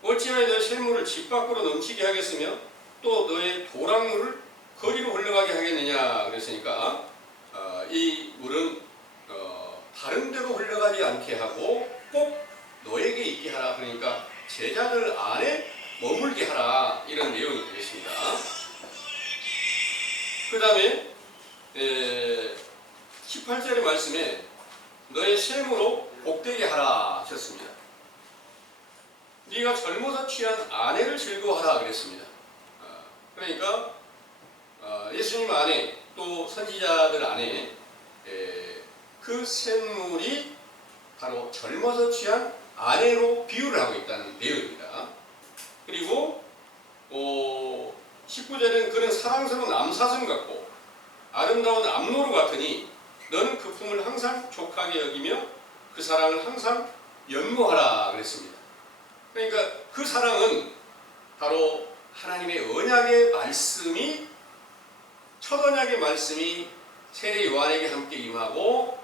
어찌하여 너의 샘물을 집 밖으로 넘치게 하겠으며 또 너의 도랑물을 거리로 흘러가게 하겠느냐 그랬으니까, 이 물은 다른 데로 흘러가지 않게 하고 꼭 너에게 있게 하라. 그러니까 제자들 안에 머물게 하라, 이런 내용이 되겠습니다. 그 다음에 18절의 말씀에 너의 샘으로 복되게 하라 하셨습니다. 네가 젊어서 취한 아내를 즐거워하라 그랬습니다. 그러니까 예수님 안에, 또 선지자들 안에 그 샘물이 바로 젊어서 취한 아내로 비유를 하고 있다는 내용입니다. 그리고 19절에는 그는 사랑스러운 암사슴 같고 아름다운 암노루 같으니 너는 그 품을 항상 족하게 여기며 그 사랑을 항상 연모하라 그랬습니다. 그러니까 그 사랑은 바로 하나님의 언약의 말씀이, 첫 언약의 말씀이 세례 요한에게 함께 임하고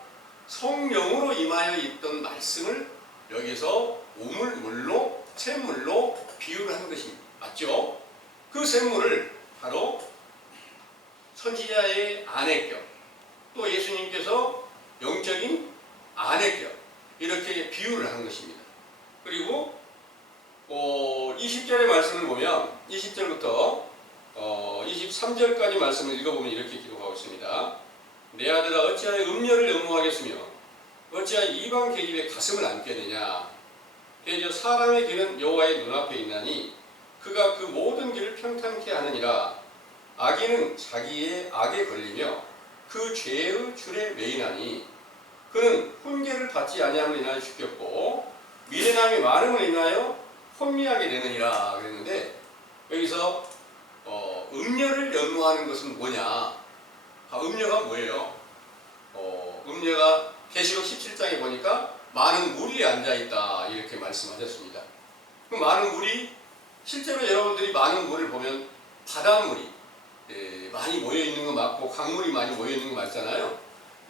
성령으로 임하여 있던 말씀을 여기서 우물물로, 샘물로 비유를 한 것이 맞죠? 그 샘물을 바로 선지자의 아내격, 또 예수님께서 영적인 아내격, 이렇게 비유를 한 것입니다. 그리고 20절의 말씀을 보면 20절부터 23절까지 말씀을 읽어보면 이렇게 기록하고 있습니다. 내 아들아 어찌하여 음녀를 연모하겠으며 어찌하여 이방 계집의 가슴을 안겠느냐. 대저 사람의 길은 여호와의 눈앞에 있나니 그가 그 모든 길을 평탄케 하느니라. 악인은 자기의 악에 걸리며 그 죄의 줄에 매이나니 그는 훈계를 받지 아니함을 인하여 죽겠고 미련함이 많음을 인하여 혼미하게 되느니라 그랬는데, 여기서 음녀를 연모하는 것은 뭐냐? 음녀가 뭐예요? 음녀가 계시록 17장에 보니까 많은 물이 앉아있다 이렇게 말씀하셨습니다. 그 많은 물이, 실제로 여러분들이 많은 물을 보면 바닷물이 많이 모여있는 거 맞고 강물이 많이 모여있는 거 맞잖아요.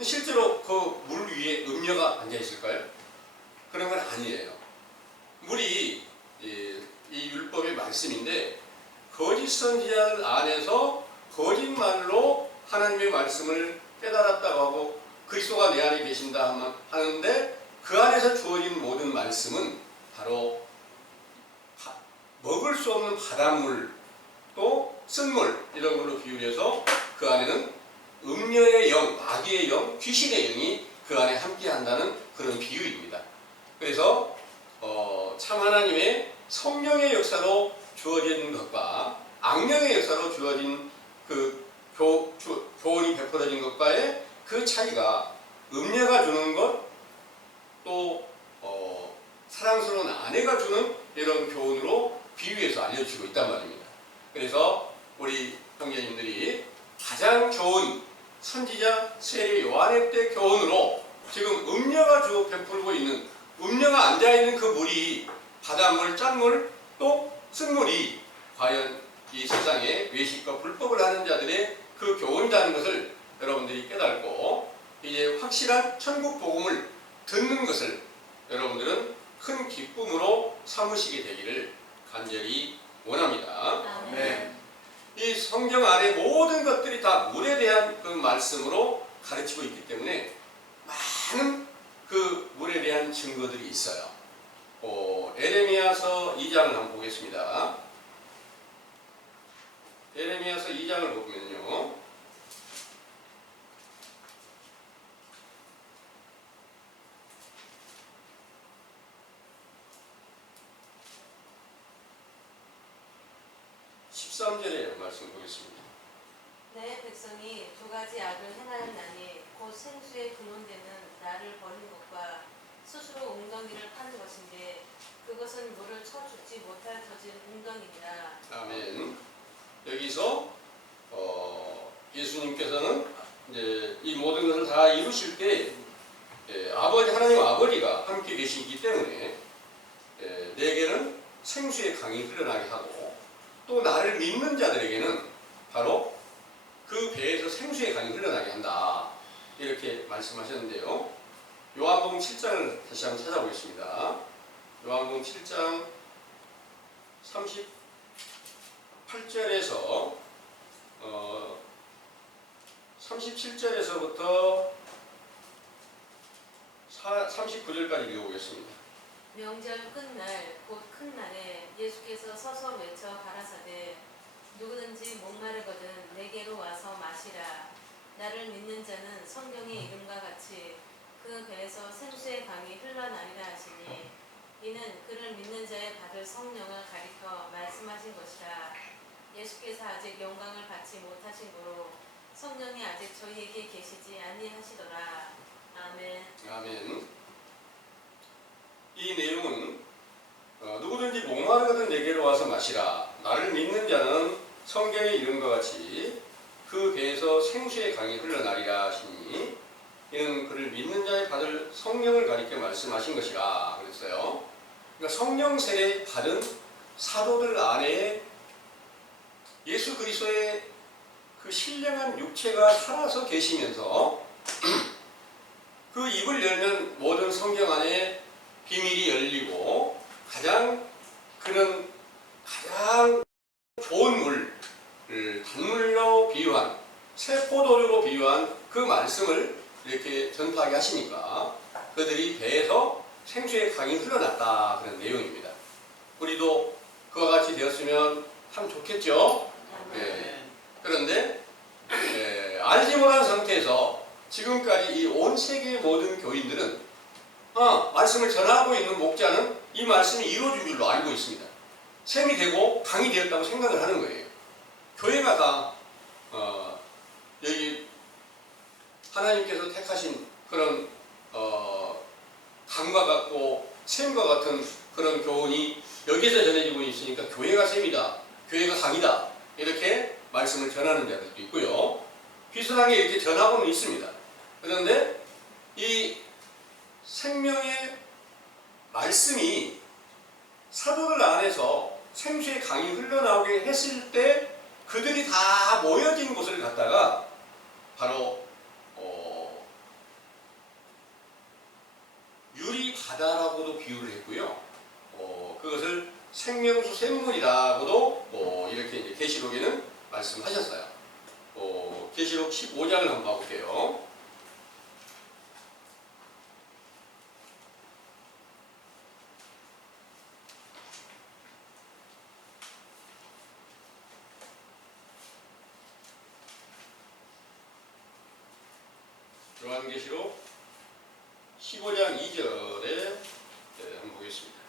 실제로 그 물 위에 음녀가 앉아있을까요? 그런 건 아니에요. 물이 이 율법의 말씀인데, 거짓 선지자들 안에서 거짓말로 하나님의 말씀을 깨달았다고 하고 그리스도가 내 안에 계신다 하는데, 그 안에서 주어진 모든 말씀은 바로 먹을 수 없는 바닷물, 또 쓴물, 이런 걸로 비유해서 그 안에는 음녀의 영, 마귀의 영, 귀신의 영이 그 안에 함께한다는 그런 비유입니다. 그래서 참 하나님의 성령의 역사로 주어진 것과 악령의 역사로 주어진 그 교훈이 베풀어진 것과의 그 차이가, 음녀가 주는 것, 또 사랑스러운 아내가 주는 이런 교훈으로 비유해서 알려주고 있단 말입니다. 그래서 우리 형제님들이 가장 좋은 선지자 세례 요한의 때 교훈으로 지금 음녀가 베풀고 있는, 음녀가 앉아있는 그 물이 바닷물, 짠물, 또 쓴물이 과연 이 세상에 외식과 불법을 하는 자들의 그 교훈이라는 것을 여러분들이 깨닫고 이제 확실한 천국 복음을 듣는 것을 여러분들은 큰 기쁨으로 삼으시게 되기를 간절히 원합니다. 아멘. 이 성경 안에 모든 것들이 다 물에 대한 그 말씀으로 가르치고 있기 때문에 많은 그 물에 대한 증거들이 있어요. 에레미야서 2장을 한번 보겠습니다. 에레미야서 2장을 보면요. (13절의) 말씀 보겠습니다. 내 백성이 두 가지 악을 행하였나니 곧 생수에 근원되는 나를 버린 것과 스스로 웅덩이를 파는 것인데 그것은 물을 쳐 죽지 못할 터진 웅덩이니라. 아멘. 여기서 예수님께서는 이제 이 모든 것을 다 이루실 때 아버지 하나님 아버지가 함께 계시기 때문에 내게는 생수의 강이 흘러나게 하고 또 나를 믿는 자들에게는 바로 그 배에서 생수의 강이 흘러나게 한다. 이렇게 말씀하셨는데요. 요한복음 7장을 다시 한번 찾아보겠습니다. 요한복음 7장 38절에서 37절에서부터 39절까지 읽어보겠습니다. 명절 끝날 곧 큰 날에 예수께서 서서 외쳐 가라사대 누구든지 목마르거든 내게로 와서 마시라. 나를 믿는 자는 성경의 이름과 같이 그 배에서 생수의 강이 흘러나리라 하시니 이는 그를 믿는 자의 받을 성령을 가리켜 말씀하신 것이라. 예수께서 아직 영광을 받지 못하신 고로 성령이 아직 저희에게 계시지 아니하시더라. 아멘. 아멘. 이 내용은 누구든지 목마르거든 내게로 와서 마시라. 나를 믿는 자는 성경의 이름과 같이 그 배에서 생수의 강이 흘러나리라 하시니 이는 그를 믿는 자의 받을 성령을 가리켜 말씀하신 것이라 그랬어요. 그러니까 성령 세례 받은 사도들 안에 예수 그리스도의 그 신령한 육체가 살아서 계시면서 그 입을 열면 모든 성경 안에 비밀이 열리고 그는 가장 좋은 물, 단물로 비유한 새 포도주로 비유한 그 말씀을 이렇게 전파하게 하시니까 그들이 배에서 생수의 강이 흘러났다 그런 내용입니다. 우리도 그와 같이 되었으면 참 좋겠죠. 그런데 알지 못한 상태에서 지금까지 이 온 세계의 모든 교인들은 말씀을 전하고 있는 목자는 이 말씀이 이루어진 줄로 알고 있습니다. 샘이 되고 강이 되었다고 생각을 하는 거예요. 교회가 다 여기 하나님께서 택하신 그런 강과 같고 샘과 같은 그런 교훈이 여기서 전해지고 있으니까 교회가 샘이다, 교회가 강이다 이렇게 말씀을 전하는 자들도 있고요. 비슷하게 이렇게 전하고는 있습니다. 그런데 이 생명의 말씀이 사도들 안에서 생수의 강이 흘러나오게 했을 때 그들이 다 모여진 곳을 갖다가 바로 유리바다라고도 비유를 했고요. 그것을 생명수 샘물이라고도 이렇게 이제 계시록에는 말씀하셨어요. 계시록 15장을 한번 봐볼게요. 요한계시록 15장 2절에 한번 보겠습니다.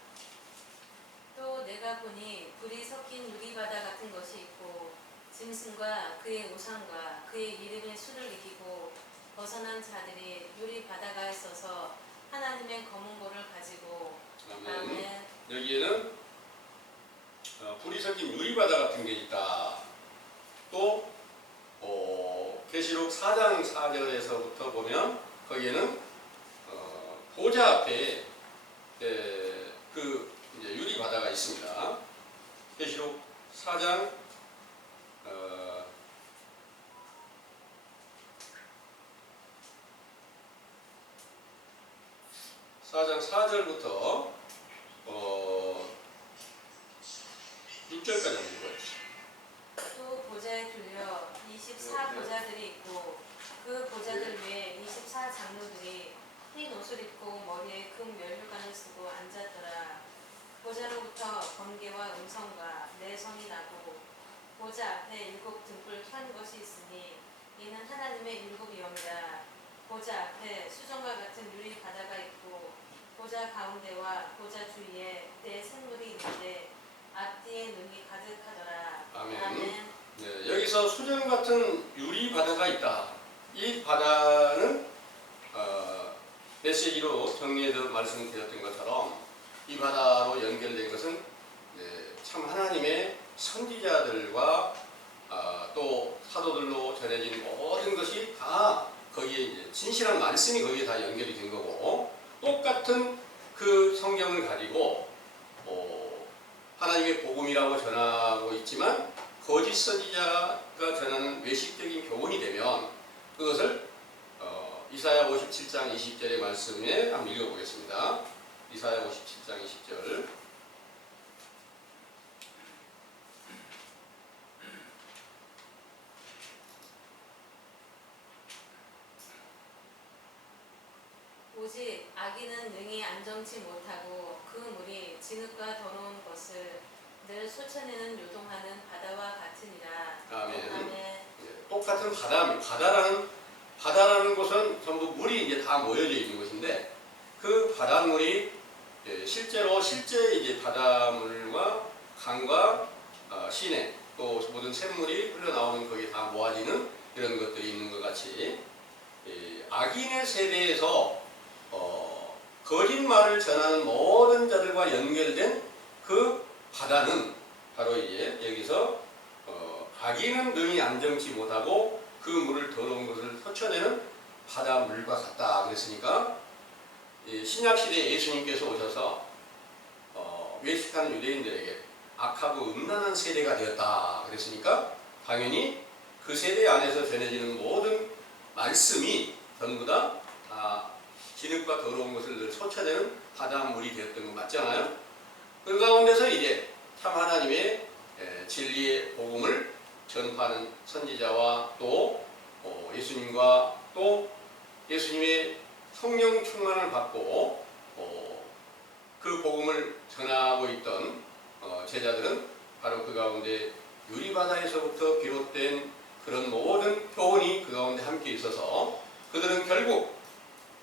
또 내가 보니 불이 섞인 유리바다 같은 것이 있고 짐승과 그의 우상과 그의 이름의 수를 이기고 벗어난 자들이 유리바다가에 서서 하나님의 검은 고를 가지고 아멘. 여기에는 불이 섞인 유리바다 같은 게 있다. 또 계시록 4장 4절에서부터 보면 거기에는 보좌 앞에 그 이제 유리바다가 있습니다. 4장 4절부터 6절까지 읽어요. 또 보좌에 둘려 24보좌들이 있고 그 보좌들 위에 24장로들이 흰 옷을 입고 머리에 금 면류관을 쓰고 앉았더라. 보좌로부터 번개와 음성과 내성이 나고 보좌 앞에 7 등불 켠 것이 있으니 이는 하나님의 7 영이라. 보좌 앞에 수정과 같은 유리 바다가 있고 보좌 가운데와 보좌 주위에 네 샘물이 있는데 앞뒤에 눈이 가득하더라. 아멘. 네, 여기서 수정 같은 유리 바다가 있다. 이 바다는 메시지로 정리해서 말씀드렸던 것처럼 이 바다로 연결된 것은 참 하나님의 선지자들과 또 사도들로 전해진 모든 것이 다 거기에 이제 진실한 말씀이 거기에 다 연결이 된 거고, 똑같은 그 성경을 가지고 하나님의 복음이라고 전하고 있지만 거짓 선지자가 전하는 외식적인 교훈이 되면 그것을 이사야 57장 20절의 말씀에 한번 읽어보겠습니다. 이사야 57장 20절. 오직 악인은 능히 안정치 못하고 그 물이 진흙과 더러운 것을 늘 솟아내는 요동하는 바다와 같으니라. 아멘. 네. 똑같은 바다라는 곳은 전부 물이 이제 다 모여져 있는 곳인데 그 바닷물이 실제 이제 바닷물과 강과 시내 또 모든 샘물이 흘러나오는 거기 다 모아지는 이런 것들이 있는 것 같이 악인의 세대에서 거짓말을 전하는 모든 자들과 연결된 그 바다는 바로 이제 여기서 악인은 능히 안정치 못하고 그 물을 더러운 것을 솟쳐내는 바닷물과 같다 그랬으니까 신약시대에 예수님께서 오셔서 외식하는 유대인들에게 악하고 음란한 세대가 되었다 그랬으니까 당연히 그 세대 안에서 전해지는 모든 말씀이 전부 다 진흙과 더러운 것을 늘 솟아내는 바닷물이 되었던 건 맞잖아요. 그 가운데서 이제 참 하나님의 진리의 복음을 전파하는 선지자와 또 예수님과 또 예수님의 성령 충만을 받고 그 복음을 전하고 있던 제자들은 바로 그 가운데 유리바다에서부터 비롯된 그런 모든 교훈이 그 가운데 함께 있어서 그들은 결국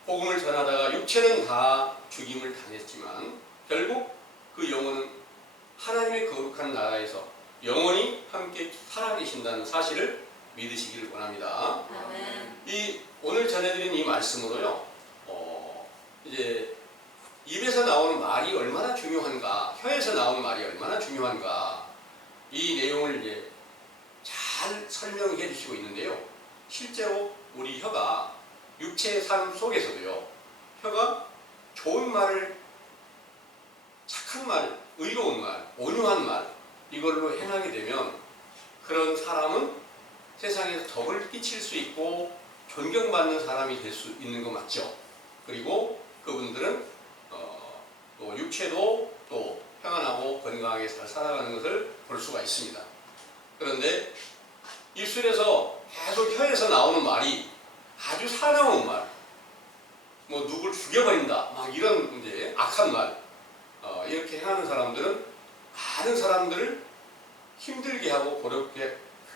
복음을 전하다가 육체는 다 죽임을 당했지만 결국 그 영혼은 하나님의 거룩한 나라에서 영원히 함께 살아계신다는 사실을 믿으시기를 원합니다. 아멘. 이 오늘 전해드린 이 말씀으로요, 이제 입에서 나오는 말이 얼마나 중요한가, 혀에서 나오는 말이 얼마나 중요한가, 이 내용을 이제 잘 설명해 주시고 있는데요. 실제로 우리 혀가 육체의 삶 속에서도요, 혀가 좋은 말을, 착한 말, 의로운 말, 온유한 말, 이걸로 행하게 되면 그런 사람은 세상에서 덕을 끼칠 수 있고 존경받는 사람이 될 수 있는 거 맞죠? 그리고 그분들은 또 육체도 또 평안하고 건강하게 잘 살아가는 것을 볼 수가 있습니다. 그런데 입술에서 계속 혀에서 나오는 말이 아주 사나운 말, 뭐 누굴 죽여버린다, 막 이런 이제 악한 말, 이렇게 행하는 사람들은 많은 사람들을 힘들게 하고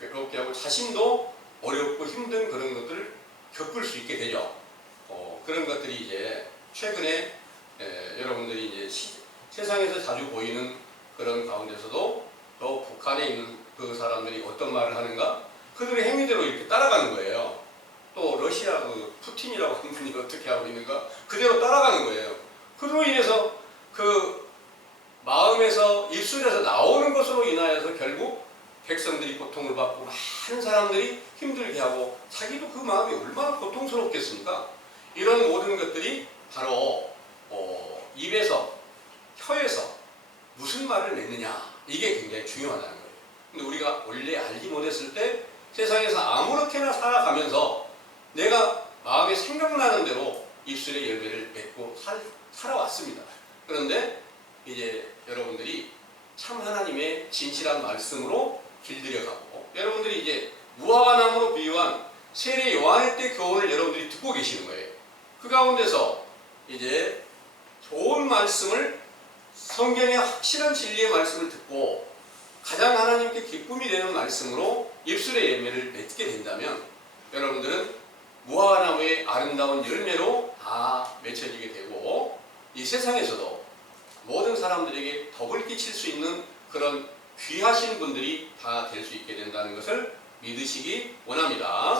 괴롭게 하고 자신도 어렵고 힘든 그런 것들을 겪을 수 있게 되죠. 그런 것들이 이제 최근에 여러분들이 이제 세상에서 자주 보이는 그런 가운데서도 또 북한에 있는 그 사람들이 어떤 말을 하는가? 그들의 행위대로 이렇게 따라가는 거예요. 또 러시아 그 푸틴이라고 하는 분이 어떻게 하고 있는가? 그대로 따라가는 거예요. 그로 인해서 그 마음에서 입술에서 나오는 것으로 인하여서 결국 백성들이 고통을 받고 많은 사람들이 힘들게 하고 자기도 그 마음이 얼마나 고통스럽겠습니까? 이런 모든 것들이 바로 입에서, 혀에서 무슨 말을 냈느냐, 이게 굉장히 중요하다는 거예요. 근데 우리가 원래 알지 못했을 때 세상에서 아무렇게나 살아가면서 내가 마음에 생각나는 대로 입술의 열매를 맺고 살아왔습니다. 그런데 이제 여러분들이 참 하나님의 진실한 말씀으로 길들여가고, 여러분들이 이제 무화과 나무로 비유한 세례 요한의 때 교훈을 여러분들이 듣고 계시는 거예요. 그 가운데서 이제 좋은 말씀을, 성경의 확실한 진리의 말씀을 듣고 가장 하나님께 기쁨이 되는 말씀으로 입술의 열매를 맺게 된다면 여러분들은 무화과 나무의 아름다운 열매로 다 맺혀지게 되고, 이 세상에서도 모든 사람들에게 덕을 끼칠 수 있는 그런 귀하신 분들이 다 될 수 있게 된다는 것을 믿으시기 원합니다.